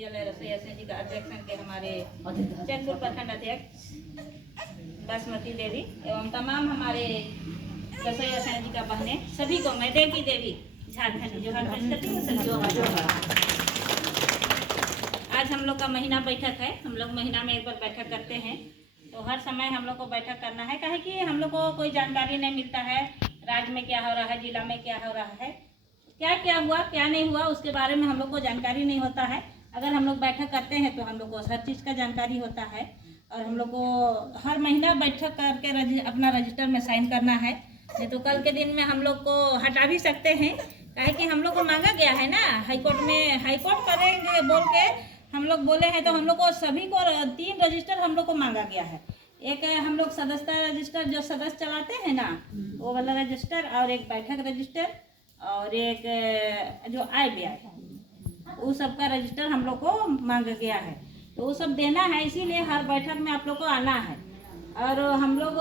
विद्यालय रसोईया संघ जी का अध्यक्ष के हमारे चैनपुर प्रखंड अध्यक्ष बासमती देवी एवं तमाम हमारे रसोईया संघ जी का बहने सभी को मैं देवी देवी झारखंड जो हर करती हूँ। आज हम लोग का महीना बैठक है। हम लोग महीना में एक बार बैठक करते हैं, तो हर समय हम लोग को बैठक करना है। काहे कि हम लोग को कोई जानकारी नहीं मिलता है राज्य में क्या हो रहा है, जिला में क्या हो रहा है, क्या क्या हुआ क्या नहीं हुआ, उसके बारे में हम लोग को जानकारी नहीं होता है। अगर हम लोग बैठक करते हैं तो हम लोग को हर चीज़ का जानकारी होता है और हम लोग को हर महीना बैठक करके अपना रजिस्टर में साइन करना है। नहीं तो कल के दिन में हम लोग को हटा भी सकते हैं, काहे कि हम लोग को मांगा गया है ना हाईकोर्ट में, हाईकोर्ट करेंगे बोल के हम लोग बोले हैं। तो हम लोग को सभी को 3 रजिस्टर हम लोग को मांगा गया है। एक हम लोग सदस्यता रजिस्टर जो सदस्य चलाते हैं ना वो वाला रजिस्टर, और एक बैठक रजिस्टर, और एक जो आय व्यय वो सब का रजिस्टर हम लोग को मांगा गया है। तो वो सब देना है, इसीलिए हर बैठक में आप लोग को आना है। और हम लोग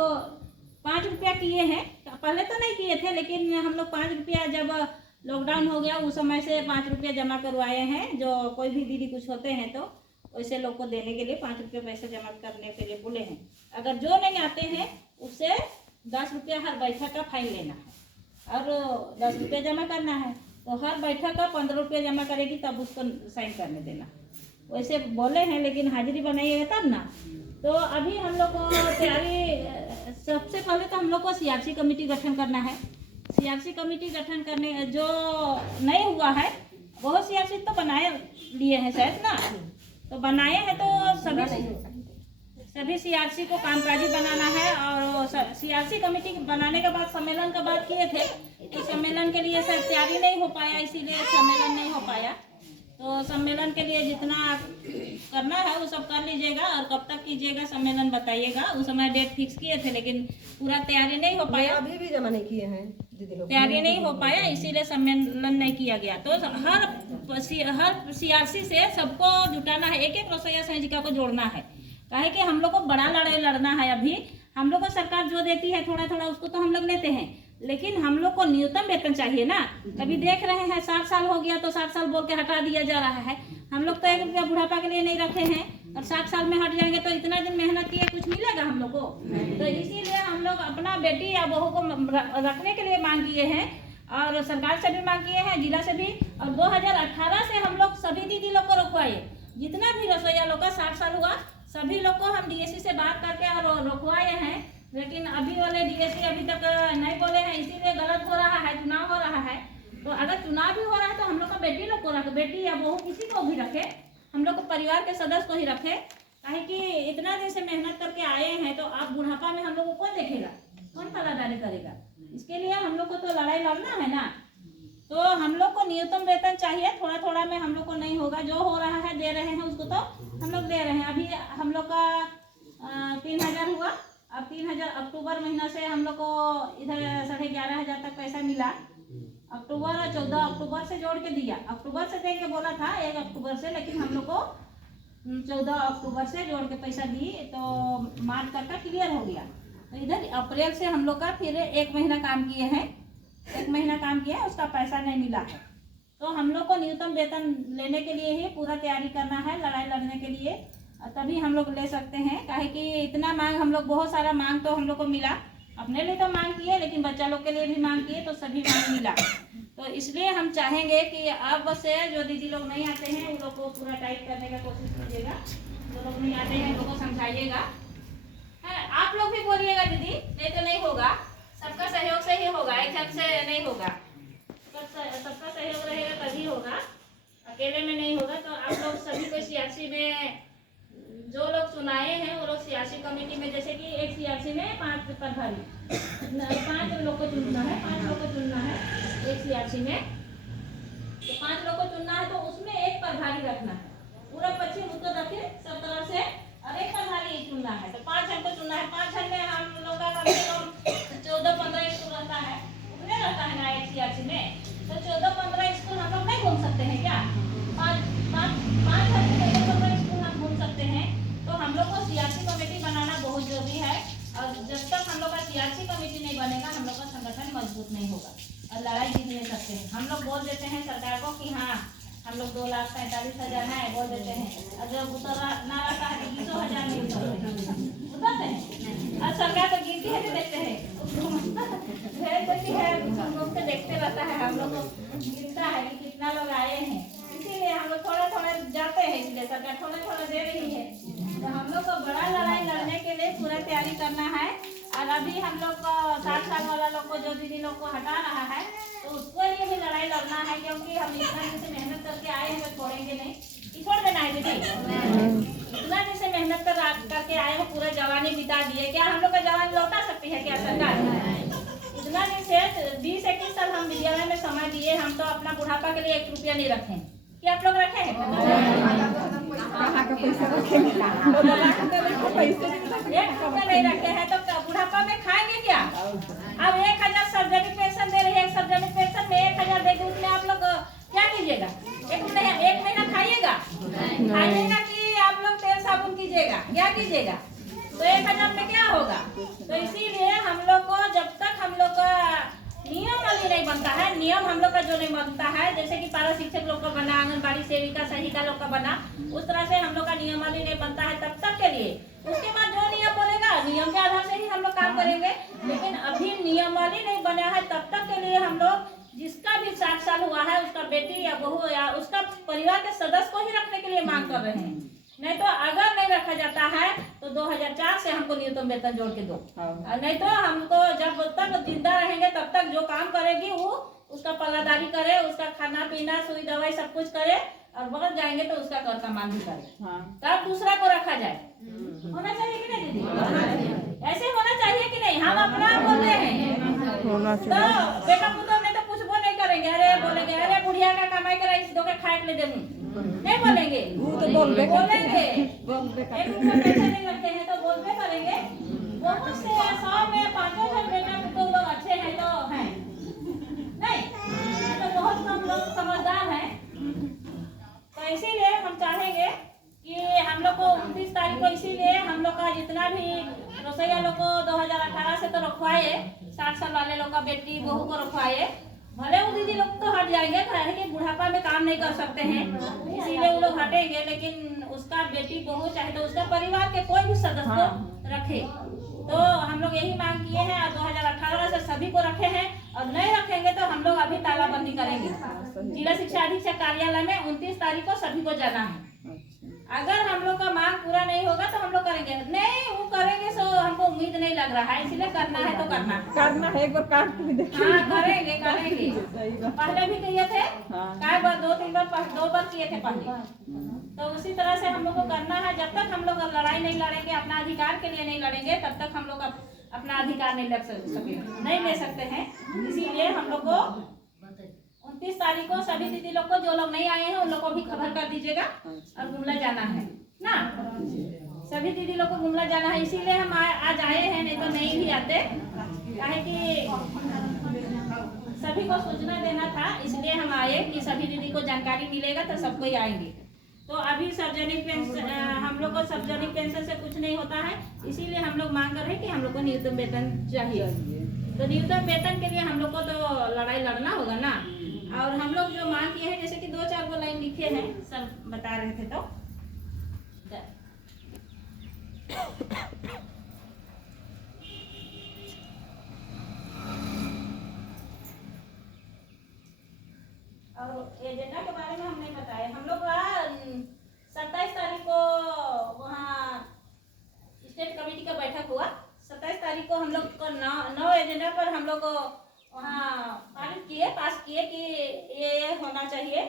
5 रुपया किए हैं, पहले तो नहीं किए थे, लेकिन हम लोग 5 रुपया जब लॉकडाउन हो गया उस समय से 5 रुपया जमा करवाए हैं। जो कोई भी दीदी कुछ होते हैं तो वैसे लोग को देने के लिए 5 रुपये पैसे जमा करने के लिए बोले हैं। अगर जो नहीं आते हैं उससे 10 रुपया हर बैठक का फाइन लेना है और 10 रुपया जमा करना है। तो हर बैठक का 15 रुपया जमा करेगी तब उसको साइन करने देना। वैसे बोले हैं लेकिन हाजिरी बनाइएगा तब ना। तो अभी हम लोग को तैयारी, सबसे पहले तो हम लोग को सीआरसी कमेटी गठन करना है। सीआरसी कमेटी गठन करने जो नहीं हुआ है, बहुत सीआरसी तो बनाए लिए हैं शायद ना, तो बनाए हैं तो सभी सीआरसी को कामकाजी बनाना है। और सीआरसी कमेटी बनाने के बाद सम्मेलन का बात किए थे, तो सम्मेलन के लिए शायद तैयारी नहीं हो पाया, इसीलिए सम्मेलन नहीं हो पाया। तो सम्मेलन के लिए जितना करना है वो सब कर लीजिएगा और कब तक कीजिएगा सम्मेलन बताइएगा। उस समय डेट फिक्स किए थे लेकिन पूरा तैयारी नहीं हो पाया, अभी भी जमा नहीं किए हैं दीदी लोग, तैयारी नहीं हो पाया, इसीलिए सम्मेलन नहीं किया गया। तो हर सीआरसी से सबको जुटाना है, एक एक रसोईया संयोजिका को जोड़ना है। काहे कि हम लोग को बड़ा लड़ाई लड़ना है। अभी हम लोग को सरकार जो देती है थोड़ा थोड़ा उसको तो हम लोग लेते हैं, लेकिन हम लोग को न्यूनतम वेतन चाहिए ना। कभी देख रहे हैं 60 साल हो गया तो 60 साल बोल के हटा दिया जा रहा है। हम लोग तो 1 रुपया बुढ़ापा के लिए नहीं रखे हैं और 60 साल में हट जाएंगे तो इतना दिन मेहनत किए कुछ मिलेगा हम लोग को। तो इसीलिए हम लोग अपना बेटी या बहू को रखने के लिए मांग किए हैं और सरकार से भी मांग किए हैं, जिला से भी। और 2018 से हम लोग सभी दीदी लोग को रखवाए, जितना भी रसोईया लोग का 60 साल हुआ सभी लोग को हम डीएससी से बात करके और रखवाए हैं। लेकिन अभी वाले डीएससी अभी तक नहीं बोले हैं, इसीलिए गलत हो रहा है। चुनाव हो रहा है, तो अगर चुनाव भी हो रहा है तो हम लोग का बेटी लोग को रखे, बेटी या बहू किसी को भी रखे, हम लोग को परिवार के सदस्य को ही रखे। काहे कि इतना दिन से मेहनत करके आए हैं, तो आप बुढ़ापा में हम लोग को कौन देखेगा, कौन पलादारी करेगा। इसके लिए हम लोग को तो लड़ाई लड़ना है ना। तो हम लोग को न्यूनतम वेतन चाहिए, थोड़ा थोड़ा में हम लोग को नहीं होगा। जो हो रहा है दे रहे हैं उसको तो हम लोग दे रहे हैं। अभी हम लोग का 3000 हुआ, अब 3000 अक्टूबर महीना से हम लोग को इधर 11,500 तक पैसा मिला। अक्टूबर 14 अक्टूबर से जोड़ के दिया, अक्टूबर से देंगे बोला था 1 अक्टूबर से, लेकिन हम लोग को 14 अक्टूबर से जोड़ के पैसा दी तो मार्च तक का क्लियर हो गया। तो इधर अप्रैल से हम लोग का फिर 1 महीना काम किए हैं, 1 महीना काम किया, उसका पैसा नहीं मिला है। तो हम लोग को न्यूनतम वेतन लेने के लिए ही पूरा तैयारी करना है, लड़ाई लड़ने के लिए, तभी हम लोग ले सकते हैं। काहे कि इतना मांग हम लोग, बहुत सारा मांग तो हम लोग को मिला, अपने लिए तो मांग किए लेकिन बच्चा लोग के लिए भी मांग किए, तो सभी मांग मिला। तो इसलिए हम चाहेंगे कि अब से जो दीदी लोग नहीं आते हैं उन लोग को पूरा टाइट करने का कोशिश कीजिएगा। जो लोग नहीं आते हैं उन लोग को समझाइएगा, आप लोग भी बोलिएगा दीदी, नहीं तो नहीं होगा। सबका सहयोग से ही होगा, एक जन से नहीं होगा। सबका सहयोग रहेगा तभी होगा, अकेले में नहीं होगा। तो आप लोग सभी को सीआरसी में जो लोग चुनाए हैं वो लोग सीआरसी कमेटी में, जैसे कि एक सीआरसी में 5 प्रभारी, 5 लोग को चुनना है, 5 लोग को चुनना है एक सीआरसी में। तो 5 लोग को चुनना है तो उसमें एक प्रभारी रखना है, पूरा पश्चिम उत्तर दक्षिण सब तरफ से, और एक प्रभारी चुनना है। तो 5 जन को चुनना है। 5 जन में हम लोग का कम से कम 14-15 स्कूल रहता है, उतने रहता है ना एक सीआरसी में। तो 14-15 स्कूल हम लोग नहीं घूम सकते हैं क्या? 5 जन में 14-15 स्कूल हम घूम सकते हैं। तो हम लोग को सीआरसी कमेटी बनाना बहुत जरूरी है, और जब तक हम लोग का सीआरसी कमेटी नहीं बनेगा हम लोग का संगठन मजबूत नहीं होगा और लड़ाई जीत नहीं सकते हैं। हम लोग बोल देते हैं सरकार को कि हाँ हम लोग 2 लाख 45,000 है बोल देते हैं, और जब उतर ना रहता है तो 20,000 नहीं उतरते हैं। और सरकार तो गिनती है, देखते हैं भेज देती है, हम लोग से देखते रहता है, हम लोग को गिनता है कि कितना लोग आए हैं, इसीलिए हम लोग थोड़ा थोड़ा जाते हैं, इसलिए सरकार थोड़ा थोड़ा दे रही है। तो हम लोग को बड़ा लड़ाई लड़ने के लिए पूरा तैयारी करना है। और अभी हम लोग को 60 साल वाला लोग को जो दीदी लोग को हटा रहा है, तो उसके लिए भी लड़ाई लड़ना है, क्योंकि हम इतना दिन से मेहनत करके आए हैं, तो छोड़ेंगे नहीं। ये छोड़ देना है दीदी, इतना दिन से मेहनत करके आए हैं, पूरा जवानी बिता दिए, क्या हम लोग का जवानी लौटा सकती है क्या सरकार? इतना दिन से 20-21 साल हम विद्यालय में समय दिए, हम तो अपना बुढ़ापा के लिए 1 रुपया नहीं रखे। क्या आप लोग रखे हैं? कहाँ का पैसा रखेंगे? 1 रुपया नहीं रखे हैं, तो बुढ़ापा में खाएंगे क्या? अब 1,000 सार्वजनिक पेंशन दे रही है, सार्वजनिक पेंशन में 1,000 देगी, उसमें आप लोग क्या कीजिएगा? एक महीना खाइएगा कि आप लोग तेल साबुन कीजिएगा, क्या कीजिएगा? तो 1,000 में क्या होगा? तो इसीलिए हम लोग को जब तक हम लोग का नियम वाली नहीं बनता है, नियम हम लोग का जो नहीं बनता है, जैसे कि पारा शिक्षक लोग का बना, आंगनबाड़ी सेविका सहिका लोग का बना, उस तरह से हम लोग का नियम वाली नहीं बनता है तब तक के लिए। उसके बाद जो नियम बोलेगा, नियम के आधार से ही हम लोग काम करेंगे। लेकिन अभी नियम वाली नहीं बना है, तब तक के लिए हम लोग जिसका भी 60 साल हुआ है, उसका बेटी या बहू या उसका परिवार के सदस्य को ही रखने के लिए मांग कर रहे हैं। नहीं तो अगर नहीं रखा जाता है तो 2004 से हमको न्यूनतम वेतन जोड़ के दो, नहीं तो हमको जब तक जिंदा रहेंगे तब तक जो काम करेगी वो उसका पल्लादारी करे, उसका खाना पीना सुई दवाई सब कुछ करे, और बगल जाएंगे तो उसका कर सामान भी करे, तब दूसरा को रखा जाए। होना चाहिए कि नहीं दीदी? ऐसे होना चाहिए कि नहीं? हम अपना बोलते हैं तो बेटा पुत्र ने तो कुछ वो नहीं करेंगे, अरे बोलेंगे अरे बुढ़िया का कमाई करा इस दो के खाए ले दे, नहीं बोलेंगे? वो तो बोलेंगे। 1 रुपया पैसे नहीं रखते हैं तो बोलते करेंगे। बहुत से 100 में 500 बेटा पुत्र लोग अच्छे हैं तो हैं, नहीं तो बहुत कम लोग समझदार हैं। तो इसीलिए हम चाहेंगे कि हम लोग को 29 तारीख को, इसीलिए हम लोग का जितना भी रसोईया लोग को 2018 से तो रखवाए, 60 साल वाले लोग का बेटी बहू को रखवाए, भले वो दीदी लोग तो हट जाएंगे, कि बुढ़ापा में काम नहीं कर सकते हैं, इसीलिए वो लोग हटेंगे, लेकिन उसका बेटी बहू चाहे तो उसका परिवार के कोई भी सदस्य को रखे। तो हम लोग यही मांग किए हैं, और 2018 से सभी को रखे हैं, और नहीं रखेंगे तो हम लोग अभी तालाबंदी करेंगे। जिला शिक्षा अधीक्षक कार्यालय में 29 तारीख को सभी को जाना है। अगर हम लोग का मांग पूरा नहीं होगा तो हम लोग करेंगे, नहीं वो करेंगे सो हमको उम्मीद नहीं लग रहा है, इसलिए करना है तो करना है, एक बार काट के देखिए। हाँ करेंगे पहले भी किए थे, कई बार 2 बार किए थे पहले। तो उसी तरह से हम लोग को करना है। जब तक हम लोग लड़ाई नहीं लड़ेंगे, अपना अधिकार के लिए नहीं लड़ेंगे, तब तक हम लोग अपना अधिकार नहीं लड़ सकेंगे, नहीं ले सकते हैं। इसीलिए हम लोग को 29 तारीख को सभी दीदी लोग को, जो लोग नहीं आए हैं उन लोग को भी खबर कर दीजिएगा, और गुमला जाना है ना, सभी दीदी लोग को गुमला जाना है। इसीलिए हम आज आए हैं, नहीं तो नहीं भी आते, काहे कि सभी को सूचना देना था, इसलिए हम आए कि सभी दीदी को जानकारी मिलेगा तो सबको ही आएंगे। तो अभी सार्वजनिक पेंशन, हम लोग को सार्वजनिक पेंशन से कुछ नहीं होता है, इसीलिए हम लोग मांग कर रहे हैं कि हम लोग को न्यूनतम वेतन चाहिए। तो न्यूनतम वेतन के लिए हम लोग को तो लड़ाई लड़ना होगा ना। और हम लोग जो मांग किए हैं, जैसे कि 2-4 गो लाइन लिखे हैं, सब बता रहे थे। तो और एजेंडा के बारे में हम नहीं बताए। हम लोग 27 तारीख को वहाँ स्टेट कमेटी का बैठक हुआ। 27 तारीख को हम लोग को 9 एजेंडा पर हम लोग वहाँ पास किए कि ये होना चाहिए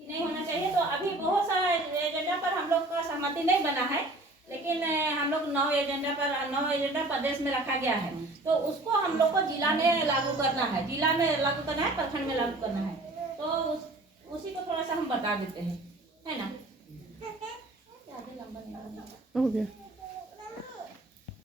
कि नहीं होना चाहिए। तो अभी बहुत सारा एजेंडा पर हम लोग का सहमति नहीं बना है, लेकिन हम लोग 9 एजेंडा प्रदेश में रखा गया है, तो उसको हम लोग को जिला में लागू करना है, प्रखंड में लागू करना है। तो उसी को थोड़ा सा हम बता देते हैं, है ना? ज़्यादा लंबा नहीं हो गया।